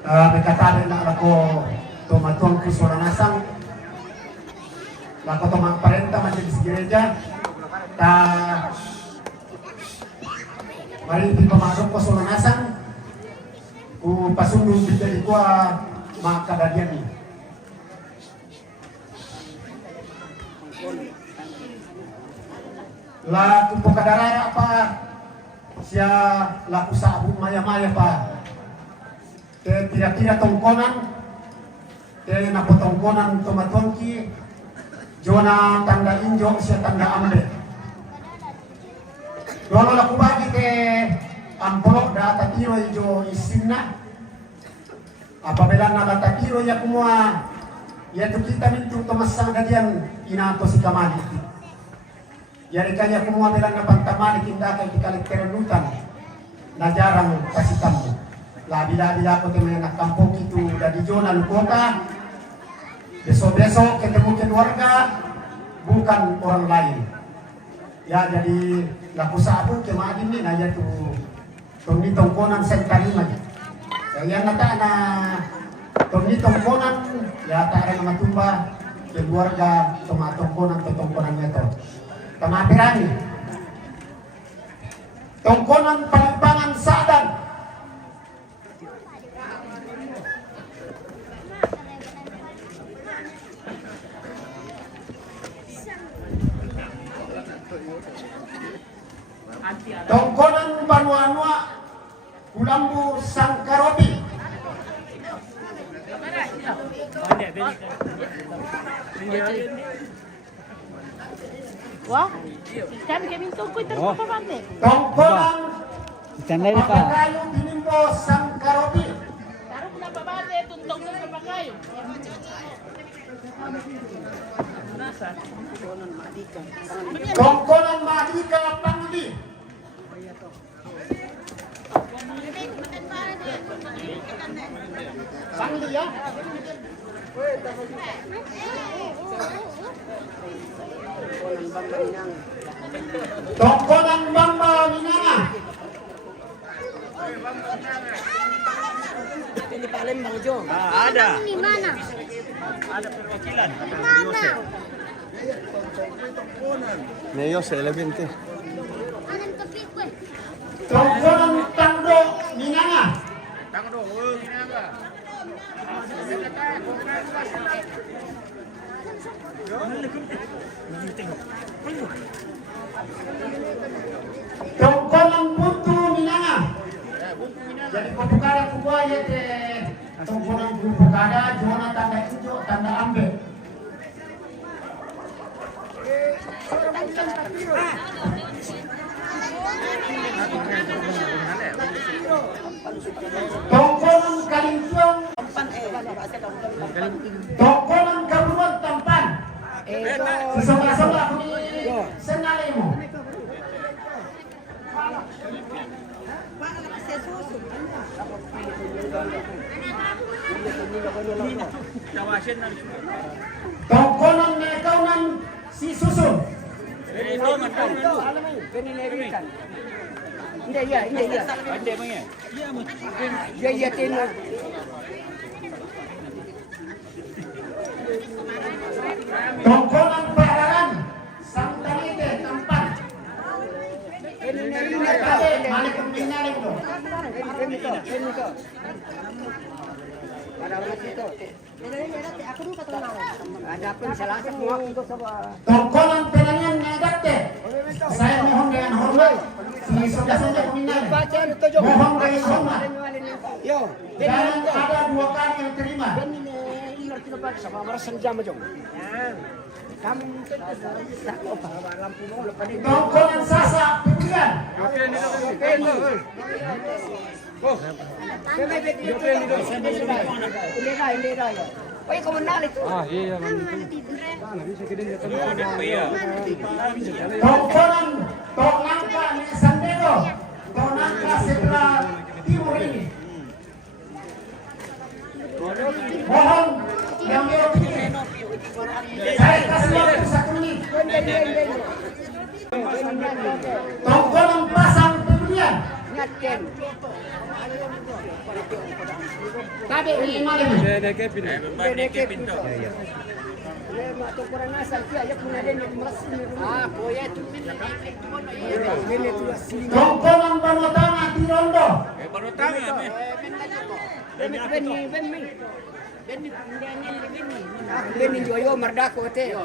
May na ako tumatuang ko sa nasang. Lako tumang parenta masjid sa gereja. Mari di pamasok ko sa nasang. Kung pasundong bigay ko mga kadadian ni. Laku po kadarara pa siya laku sa abong maya-maya pa. Tira-tira tongkonan, napotongkonan tumatongki, Jona tanda injo siya tanda ambe. Dolo laku bagi ke ampolo da tatiro ijo isinna. Apabila na tatiro ya kumua, ya tu kita mintu tomasang gadian inato si kamali. Yari kanya kumua bilang na pantamani kinda kay dikalik terenutan na jarang kasih tamu. Bila-bila ko temen anak kampung itu dari zona kota. Besok-besok ketemu keluarga bukan orang lain. Ya jadi laku sabu kemarin ini nanya tuh tongni tongkonan sentarima. Saya nata na tongni tongkonan ya tak ada nama tumba keluarga tongkonan itu. Kematiran tongkonan Palimbangan Sadang. Tongkonan Banua Kulambu Sangkarobi. Wah, kan kami tunggu terus pamante. Tongkonan Pagkayo Binimbo Sangkarobi. Taruh na pamante tuntong sa pagkayo. Tongkonan Madika Pangli. Pangli ya. Tongkonan Bamba Minanga. Ini Palembang Jo. Ada. Di mana? Ada perwakilan. Mana? Neo se elemente. Anong topik ko? Tongkonan Tangdo Minanga. Tangdo, ginanga. Tongkonan Buntu Minanga. Jadi pembukada kubwa ya tongkonan pembukada zona tanda hijau tanda ambe. Tongkonan Kalimpiong. Tongkonan Kaburuan Tampan. Seseorang aku di senalemu. Tongkonan Nekaunan si susun. Tongkonan Pararan Santanite Tampan. Malik Pembinaling tuh. Tongkonan Penangan Nagate. Saya mohon dengan hormat. Si saudara peminat. Mohon dengan hormat. Jangan ada dua kali yang terima. Tongkonan Sasa Pilihan. Tongkonan Tonangka Sandego. Tonangka sebelah timur ini. Mohon yang berpikir. Saya kasih waktu 1 menit. Tongkonan Pasang Pilihan. Tabi ni Imali. Bebek Kevin to. Ito kurang asal siya, ya punya din yung mas kuya ito. Tongkonan Banotanga Tirondo. Barutang kami. Ben joyo mardako te.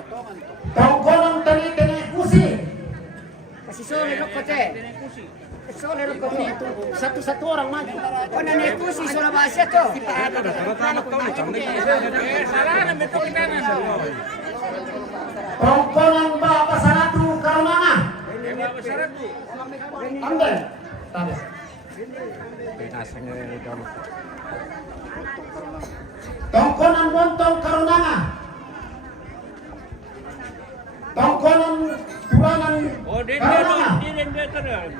Tongkonan Tani Kusi. Kasi solo ko te. Solo ko te. Satu-satu orang maju. Kana ne kusi solo bahasa to. Sarana betul kita na. Tongkonan Bapak Sanatu Karunanga. Saratu. Ande. Tabi. Tongkonan Bontong Karunanga. Tongkonan Turanan Oh, din Karunanga. din terus.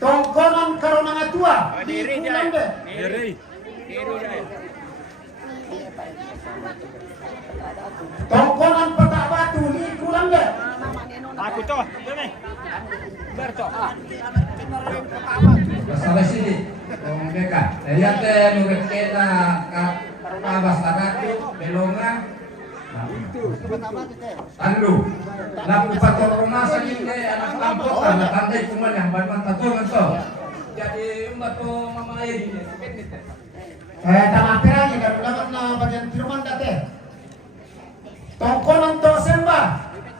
Tongkonan Karunanga Tua. Diri Di dia. Kulande. Diri dia. Tongkonan Petak Batu di Kulande. Aku to. Sini. Berto. Sampai sini, mereka. Lihat nurut kita kabas taratu belonga. Tandu, lapu pator rumah sakit anak kampung, anak tandai cuma yang bantuan patungan so. Jadi umat tu mama ini. Tanah perang yang dapat na bagian firman date. Tongkonan to semba.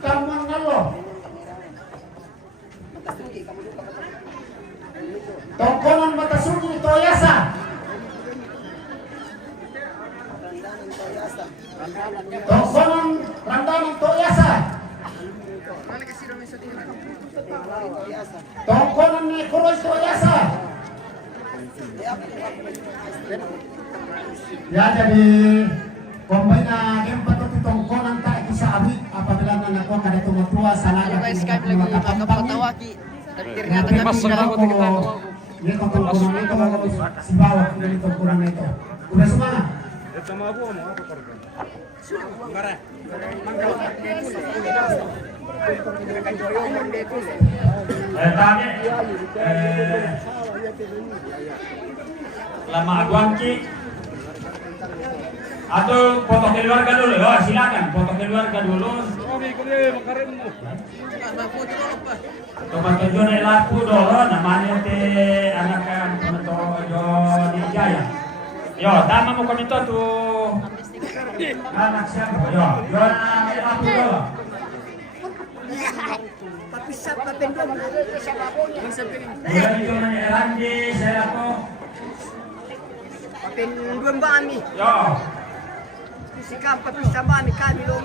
Kamuan nalo. Tongkonan Matasugi Toyasa. Tongkonan Randanan Toyasa. Tongkonan Nekoroy Toyasa. Ya jadi pemain game patut tongkonan tak bisa abis apabila nako kada tumatua salah ya ini tongkonan itu si bawah dari tongkonan itu udah semua Sama aku mau apa korban? Enggak. Lama aduan ki atau foto keluarga dulu, oh silakan foto keluarga dulu. Coba tujuan laku dulu, namanya teh anak kan Joni Jaya. Yo, tama mo kami tuh anak siapa? Yo, Joni laku dulu. Tapi sa papendo mo sa babonya. Bulan Joni Erandi, saya laku. Papendo ba ami? Yo. Si kampa pisa ba mi kami lo.